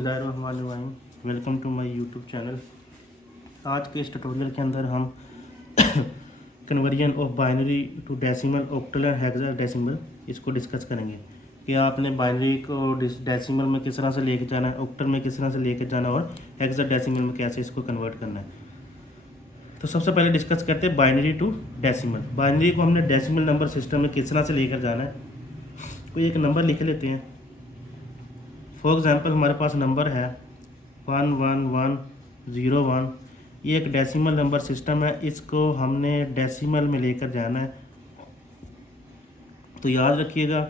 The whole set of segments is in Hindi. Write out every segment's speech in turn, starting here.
बिस्मिल्लाहिर्रहमानिर्रहीम। Welcome to my YouTube channel. आज के इस ट्यूटोरियल के अंदर हम conversion of binary to decimal, octal and hexadecimal इसको डिस्कस करेंगे कि आपने बाइनरी को डेसिमल में किस तरह से लेके जाना है, ऑक्टल में किस तरह से लेके जाना है और हेक्साडेसिमल में कैसे इसको कन्वर्ट करना है। तो सबसे पहले डिस्कस करते हैं बाइनरी टू डेसिमल। बाइनरी को हमने डेसिमल नंबर सिस्टम में किस तरह से लेकर जाना है। कोई एक नंबर लिख लेते हैं। फॉर एग्ज़ाम्पल हमारे पास नंबर है 11101। ये एक डेसिमल नंबर सिस्टम है, इसको हमने डेसिमल में लेकर जाना है। तो याद रखिएगा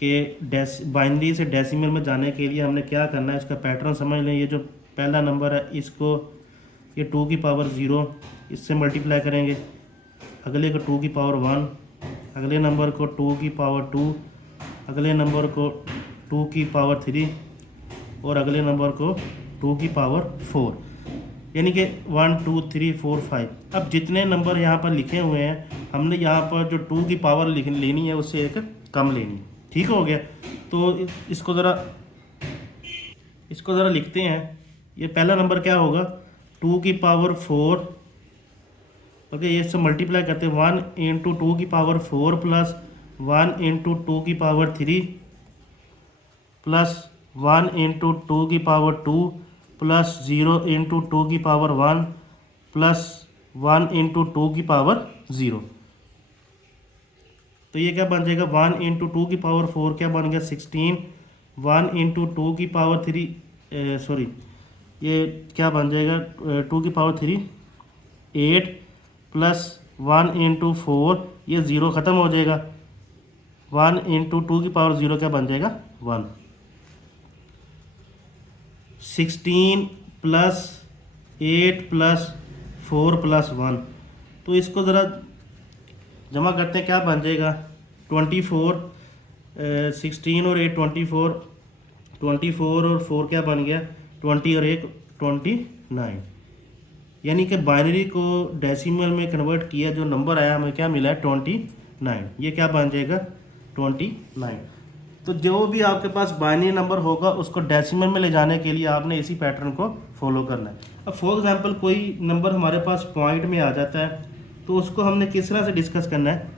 कि बाइनरी से डेसिमल में जाने के लिए हमने क्या करना है, इसका पैटर्न समझ लें। ये जो पहला नंबर है इसको ये 2 की पावर 0 इससे मल्टीप्लाई करेंगे, अगले को 2 की पावर 1, अगले नंबर को 2 की पावर 2, अगले नंबर को 2 की पावर 3 और अगले नंबर को 2 की पावर 4, यानी कि 1 2 3 4 5। अब जितने नंबर यहाँ पर लिखे हुए हैं हमने यहाँ पर जो 2 की पावर लेनी है उससे एक कम लेनी है। ठीक हो गया। तो इसको ज़रा लिखते हैं। ये पहला नंबर क्या होगा, 2 की पावर 4। ओके, ये इससे मल्टीप्लाई करते हैं 1 इंटू 2 की पावर 4 प्लस 1 इंटू 2 की पावर 3 प्लस 1 इंटू 2 की पावर 2 प्लस 0 इंटू 2 की पावर 1 प्लस 1 इंटू 2 की पावर 0। तो ये क्या बन जाएगा, 1 इंटू 2 की पावर 4 क्या बन गया 16, 1 इंटू 2 की पावर 3 ये क्या बन जाएगा 2 की पावर 3 8 प्लस 1 इंटू 4 ये 0 ख़त्म हो जाएगा, 1 इंटू 2 की पावर 0 क्या बन जाएगा 1। 16 प्लस 8 प्लस 4 प्लस 1। तो इसको ज़रा जमा करते हैं, क्या बन जाएगा 24। 16 और 8 24, 24 और 4 क्या बन गया 20 और 1 29। यानी कि बाइनरी को डेसिमल में कन्वर्ट किया, जो नंबर आया हमें क्या मिला है 29। ये क्या बन जाएगा 29। तो जो भी आपके पास बाइनरी नंबर होगा उसको डेसिमल में ले जाने के लिए आपने इसी पैटर्न को फॉलो करना है। अब फॉर एग्जांपल कोई नंबर हमारे पास पॉइंट में आ जाता है तो उसको हमने किस तरह से डिस्कस करना है।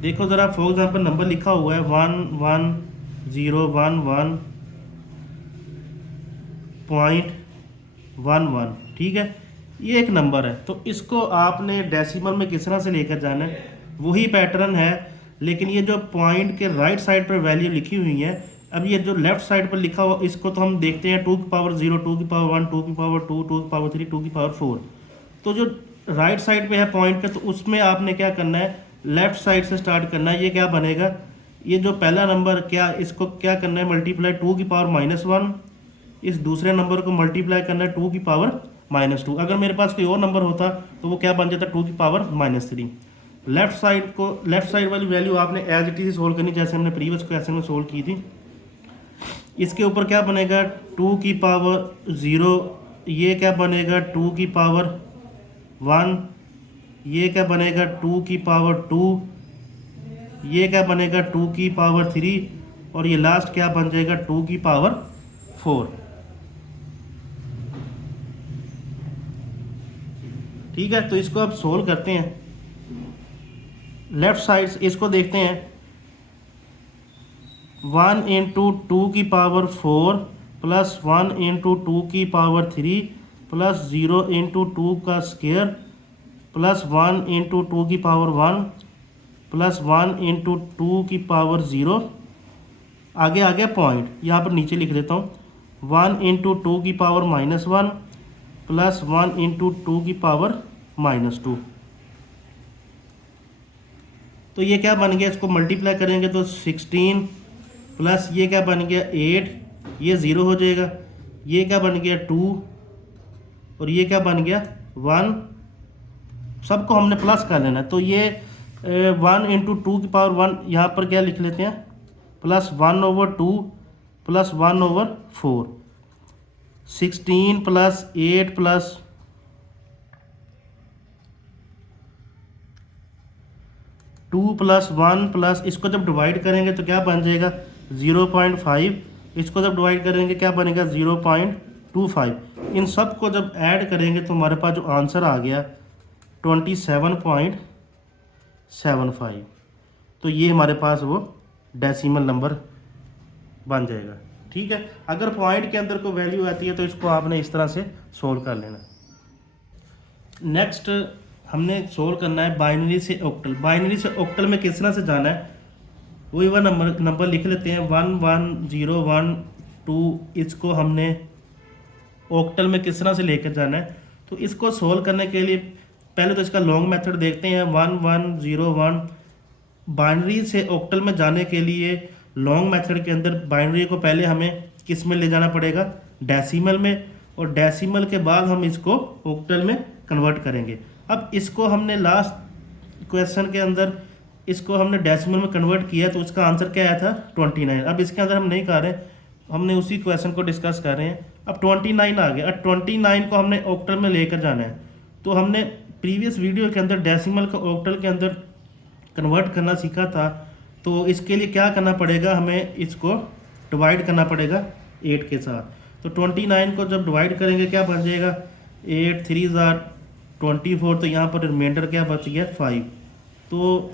देखो ज़रा, फॉर एग्जांपल नंबर लिखा हुआ है 11011.11। ठीक है, ये एक नंबर है। तो इसको आपने डेसिमल में किस तरह से लेकर जाना है, वही पैटर्न है, लेकिन ये जो पॉइंट के राइट साइड पर वैल्यू लिखी हुई है, अब ये जो लेफ्ट साइड पर लिखा हुआ इसको तो हम देखते हैं 2 की पावर 0, 2 की पावर 1, 2 की पावर 2, 2 की पावर 3, 2 की पावर 4। तो जो राइट साइड पे है पॉइंट का, तो उसमें आपने क्या करना है, लेफ्ट साइड से स्टार्ट करना है। ये क्या बनेगा, ये जो पहला नंबर क्या, इसको क्या करना है मल्टीप्लाई 2 की पावर -1, इस दूसरे नंबर को मल्टीप्लाई करना है 2 की पावर -2। अगर मेरे पास कोई और नंबर होता तो वो क्या बन जाता 2 की पावर -3। लेफ्ट साइड वाली वैल्यू आपने एज इट इज सोल्व करनी, जैसे हमने प्रीवियस क्वेश्चन में सोल्व की थी। इसके ऊपर क्या बनेगा 2 की पावर 0, ये क्या बनेगा 2 की पावर 1, ये क्या बनेगा 2 की पावर 2, ये क्या बनेगा 2 की पावर 3 और ये लास्ट क्या बन जाएगा 2 की पावर 4। ठीक है, तो इसको अब सोल्व करते हैं। लेफ्ट साइड से इसको देखते हैं, 1 इंटू 2 की पावर 4 प्लस 1 इंटू 2 की पावर 3 प्लस 0 इंटू 2 का स्क्वायर प्लस 1 इंटू 2 की पावर 1 प्लस 1 इंटू 2 की पावर 0। आगे आ गया पॉइंट, यहाँ पर नीचे लिख देता हूँ 1 इंटू 2 की पावर -1 प्लस 1 इंटू 2 की पावर -2। तो ये क्या बन गया, इसको मल्टीप्लाई करेंगे तो 16 प्लस ये क्या बन गया 8, ये 0 हो जाएगा, ये क्या बन गया 2 और ये क्या बन गया 1। सबको हमने प्लस कर लेना है। तो ये 1 इंटू 2 की पावर 1 यहाँ पर क्या लिख लेते हैं plus 1/2 plus 1/4। 16 plus 8 plus 2 plus 1 plus, इसको जब डिवाइड करेंगे तो क्या बन जाएगा 0.5, इसको जब डिवाइड करेंगे क्या बनेगा 0.25। इन सब को जब ऐड करेंगे तो हमारे पास जो आंसर आ गया 27.75। तो ये हमारे पास वो डेसिमल नंबर बन जाएगा। ठीक है, अगर पॉइंट के अंदर कोई वैल्यू आती है तो इसको आपने इस तरह से सोल्व कर लेना। नेक्स्ट हमने सोल्व करना है बाइनरी से ऑक्टल। बाइनरी से ऑक्टल में किस तरह से जाना है वही वह नंबर लिख लेते हैं 11012। इसको हमने ऑक्टल में किस तरह से लेकर जाना है, तो इसको सोल्व करने के लिए पहले तो इसका लॉन्ग मेथड देखते हैं 1101। बाइनरी से ऑक्टल में जाने के लिए लॉन्ग मेथड के अंदर बाइनरी को पहले हमें किस में ले जाना पड़ेगा, डेसिमल में, और डेसिमल के बाद हम इसको ऑक्टल में कन्वर्ट करेंगे। अब इसको हमने लास्ट क्वेश्चन के अंदर इसको हमने डेसिमल में कन्वर्ट किया तो उसका आंसर क्या आया था 29। अब इसके अंदर हम नहीं कर रहे, हमने उसी क्वेश्चन को डिस्कस कर रहे हैं। अब 29 आ गया, अब 29 को हमने ऑक्टल में लेकर जाना है। तो हमने प्रीवियस वीडियो के अंदर डेसिमल को ऑक्टल के अंदर कन्वर्ट करना सीखा था, तो इसके लिए क्या करना पड़ेगा, हमें इसको डिवाइड करना पड़ेगा 8 के साथ। तो 29 को जब डिवाइड करेंगे क्या बन जाएगा 8 3 24। तो यहाँ पर रिमाइंडर क्या बच गया 5। तो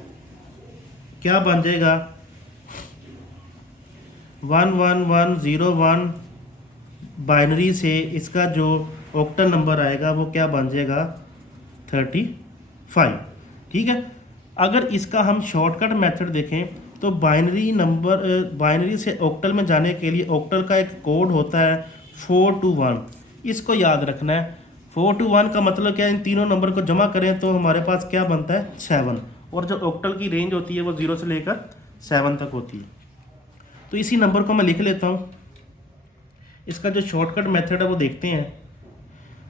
क्या बन जाएगा 11101। बाइनरी से इसका जो ऑक्टल नंबर आएगा वो क्या बन जाएगा 35। ठीक है, अगर इसका हम शॉर्टकट मेथड देखें तो बाइनरी से ऑक्टल में जाने के लिए ऑक्टल का एक कोड होता है 421। इसको याद रखना है। 421 का मतलब क्या है, इन तीनों नंबर को जमा करें तो हमारे पास क्या बनता है 7। और जो ऑक्टल की रेंज होती है वो 0 से लेकर 7 तक होती है। तो इसी नंबर को मैं लिख लेता हूँ। इसका जो शॉर्टकट मेथड है वो देखते हैं।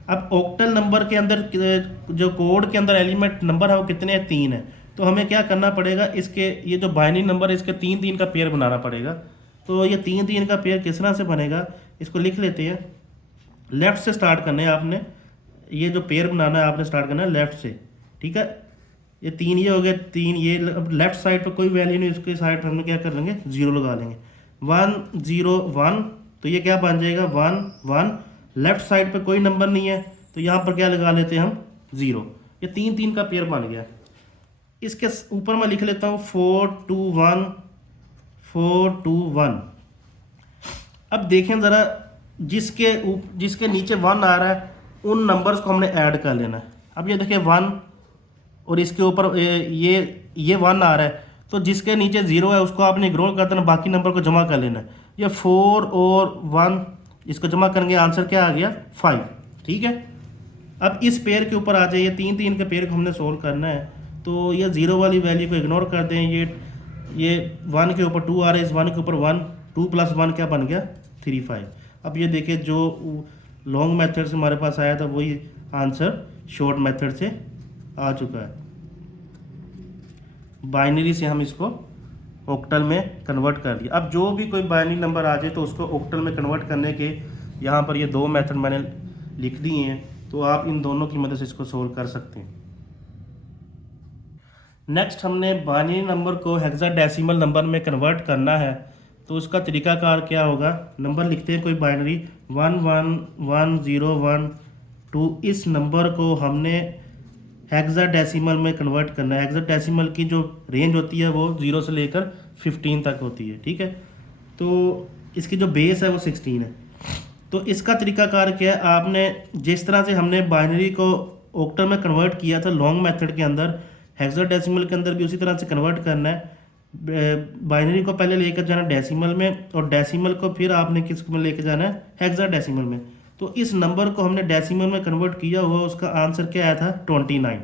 अब ऑक्टल नंबर के अंदर जो कोड के अंदर एलिमेंट नंबर है वो कितने हैं, 3 है। तो हमें क्या करना पड़ेगा, इसके ये जो बाइनरी नंबर है इसके 3 का पेयर बनाना पड़ेगा। तो ये 3 का पेयर किस तरह से बनेगा, इसको लिख लेते हैं। लेफ़्ट से स्टार्ट करना है आपने, ये जो पेयर बनाना है आपने स्टार्ट करना है लेफ़्ट से। ठीक है, ये 3 ये हो गया, 3 ये। अब लेफ़्ट साइड पर कोई वैल्यू नहीं, उसके साइड पर हम क्या कर लेंगे 0 लगा लेंगे। 101, तो ये क्या बन जाएगा 1 1। लेफ़्ट साइड पर कोई नंबर नहीं है तो यहाँ पर क्या लगा लेते हैं हम 0। ये 3 का पेयर बन गया। इसके ऊपर मैं लिख लेता हूँ 421 421। अब देखें ज़रा, जिसके नीचे 1 आ रहा है उन नंबर्स को हमने ऐड कर लेना है। अब ये देखिए 1 और इसके ऊपर ये 1 आ रहा है, तो जिसके नीचे 0 है उसको आपने इग्नोर कर देना, बाकी नंबर को जमा कर लेना है। ये 4 और 1 इसको जमा करेंगे, आंसर क्या आ गया 5। ठीक है, अब इस पेयर के ऊपर आ जाइए, 3 के पेयर को हमने सोल्व करना है। तो ये 0 वाली वैल्यू को इग्नोर कर दें। ये 1 के ऊपर 2 आ रहा है, इस 1 के ऊपर 1, 2 + 1 क्या बन गया 3 5। अब ये देखिए जो लॉन्ग मेथड से हमारे पास आया था वही आंसर शॉर्ट मेथड से आ चुका है। बाइनरी से हम इसको ऑक्टल में कन्वर्ट कर दिया। अब जो भी कोई बाइनरी नंबर आ जाए तो उसको ऑक्टल में कन्वर्ट करने के यहाँ पर ये 2 मेथड मैंने लिख दिए हैं, तो आप इन दोनों की मदद से इसको सोल्व कर सकते हैं। नेक्स्ट हमने बाइनरी नंबर को हेक्साडेसिमल नंबर में कन्वर्ट करना है, तो उसका तरीकाकार क्या होगा। नंबर लिखते हैं कोई बाइनरी 111012। इस नंबर को हमने हेक्साडेसिमल में कन्वर्ट करना है। हेक्साडेसिमल की जो रेंज होती है वो 0 से लेकर 15 तक होती है। ठीक है, तो इसकी जो बेस है वो 16 है। तो इसका तरीकाकार क्या है, आपने जिस तरह से हमने बाइनरी को ऑक्टल में कन्वर्ट किया था लॉन्ग मेथड के अंदर, हेक्साडेसिमल के अंदर भी उसी तरह से कन्वर्ट करना है। बाइनरी को पहले लेकर जाना डेसिमल में, और डेसिमल को फिर आपने किस में लेकर जाना है हेक्साडेसिमल में। तो इस नंबर को हमने डेसिमल में कन्वर्ट किया हुआ, उसका आंसर क्या आया था 29।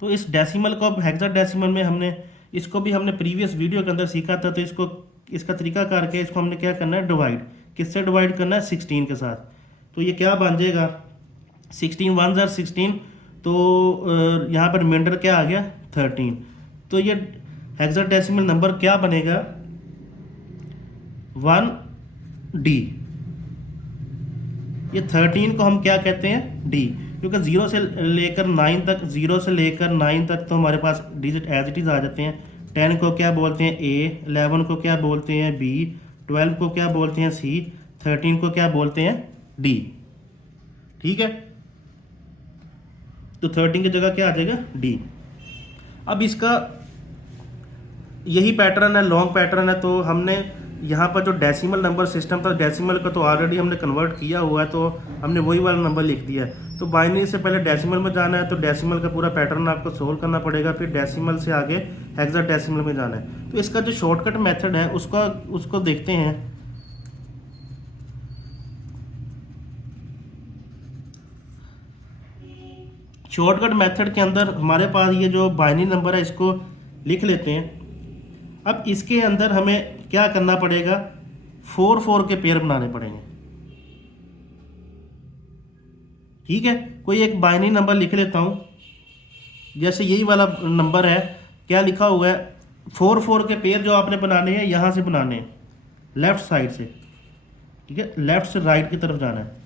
तो इस डेसिमल को अब हेक्साडेसिमल में हमने इसको भी हमने प्रीवियस वीडियो के अंदर सीखा था। तो इसका तरीका करके इसको हमने क्या करना है डिवाइड, किससे डिवाइड करना है 16 के साथ। तो ये क्या बन जाएगा 16 1 16। तो यहाँ पर रिमाइंडर क्या आ गया 13। तो ये हेक्साडेसिमल नंबर क्या बनेगा 1D। ये 13 को हम क्या कहते हैं D, क्योंकि 0 से लेकर 9 तक तो हमारे पास डिजिट एज इट इज़ आ जाते हैं। 10 को क्या बोलते हैं ए, 11 को क्या बोलते हैं बी, 12 को क्या बोलते हैं सी, 13 को क्या बोलते हैं डी। ठीक है, तो 13 की जगह क्या आ जाएगा डी। अब इसका यही पैटर्न है, लॉन्ग पैटर्न है। तो हमने यहाँ पर जो डेसिमल नंबर सिस्टम था, डेसिमल का तो ऑलरेडी हमने कन्वर्ट किया हुआ है, तो हमने वही वाला नंबर लिख दिया है। तो बाइनरी से पहले डेसिमल में जाना है, तो डेसिमल का पूरा पैटर्न आपको सोल्व करना पड़ेगा, फिर डेसिमल से आगे हेक्साडेसिमल में जाना है। तो इसका जो शॉर्टकट मेथड है उसको देखते हैं। शॉर्टकट मेथड के अंदर हमारे पास ये जो बाइनरी नंबर है इसको लिख लेते हैं। अब इसके अंदर हमें क्या करना पड़ेगा, 4 के पेयर बनाने पड़ेंगे। ठीक है, कोई एक बाइनरी नंबर लिख लेता हूँ, जैसे यही वाला नंबर है, क्या लिखा हुआ है 4 के पेयर जो आपने बनाने हैं यहाँ से बनाने हैं, लेफ्ट साइड से। ठीक है, लेफ्ट से राइट की तरफ जाना है।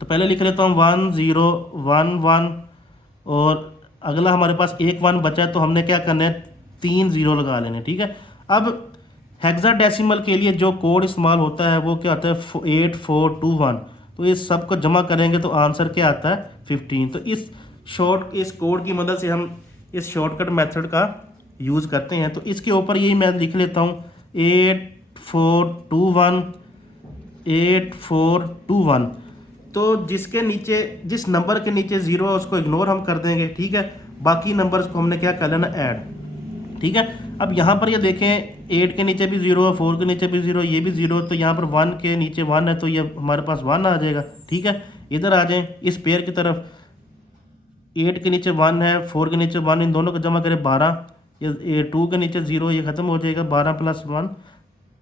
तो पहले लिख लेता हूँ 1 0 1 1, और अगला हमारे पास एक 1 बचा है, तो हमने क्या करना है 3 0 लगा लेने। ठीक है, अब हेक्साडेसिमल के लिए जो कोड इस्तेमाल होता है वो क्या होता है 8421। तो इस सब को जमा करेंगे तो आंसर क्या आता है 15। तो इस कोड की मदद से हम इस शॉर्टकट मेथड का यूज़ करते हैं। तो इसके ऊपर यही मैं लिख लेता हूँ 8421 8421। तो जिस नंबर के नीचे 0 है उसको इग्नोर हम कर देंगे। ठीक है, बाकी नंबर्स को हमने क्या कर लेना ऐड। ठीक है, अब यहाँ पर ये देखें 8 के नीचे भी 0 है, 4 के नीचे भी 0, ये भी 0, तो यहाँ पर 1 के नीचे 1 है, तो ये हमारे पास 1 आ जाएगा। ठीक है, इधर आ जाएं इस पेयर की तरफ, 8 के नीचे 1 है, 4 के नीचे 1, इन दोनों को जमा करें 12, ये 2 के नीचे 0, ये ख़त्म हो जाएगा, 12 + 1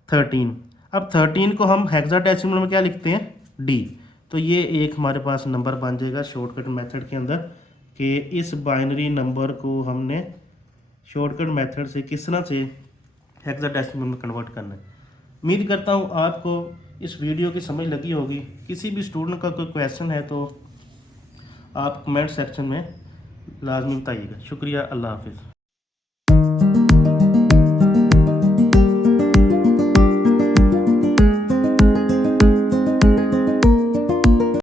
13। अब 13 को हम हेक्साडेसिमल में क्या लिखते हैं डी। तो ये एक हमारे पास नंबर बन जाएगा शॉर्टकट मेथड के अंदर, कि इस बाइनरी नंबर को हमने शॉर्टकट मेथड से किस तरह से हेक्साडेसिमल में कन्वर्ट करना है। उम्मीद करता हूँ आपको इस वीडियो की समझ लगी होगी। किसी भी स्टूडेंट का कोई क्वेश्चन है तो आप कमेंट सेक्शन में लाजमी बताइएगा। शुक्रिया, अल्लाह हाफिज़।